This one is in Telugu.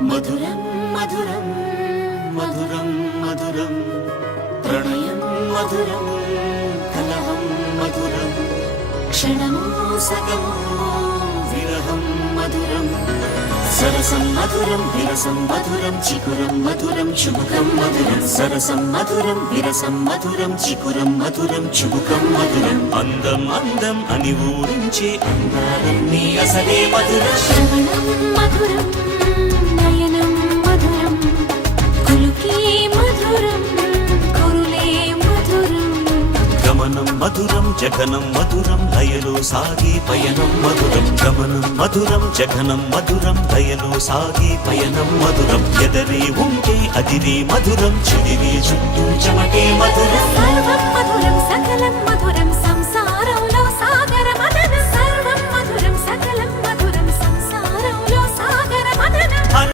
మధురం మధురం మధురం మధురం ప్రణయం మధురం కలహం మధురం క్షణము సగము విరహం మధురం సరసం మధురం విరసం మధురం చికురం మధురం చుబుకం మధురం సరసం మధురం విరసం మధురం చికురం మధురం చుబుకం మధురం అందం అందం అని ఊరించే అందాలన్నీ అసలే మధురం శ్రవణం మధురం నయనం మధురం కులుకే మధురం కురులే మధురం గమనం మధురం జగనం మధురం లయలో సాగే పయనం మధురం గమనం మధురం జగనం మధురం లయలో సాగే పయనం మధురం ఎదరే ఉంటే అదిరే మధురం చెదిరే చుట్టూ చెమటే మధురం సర్వం మధురం సకలం మధురం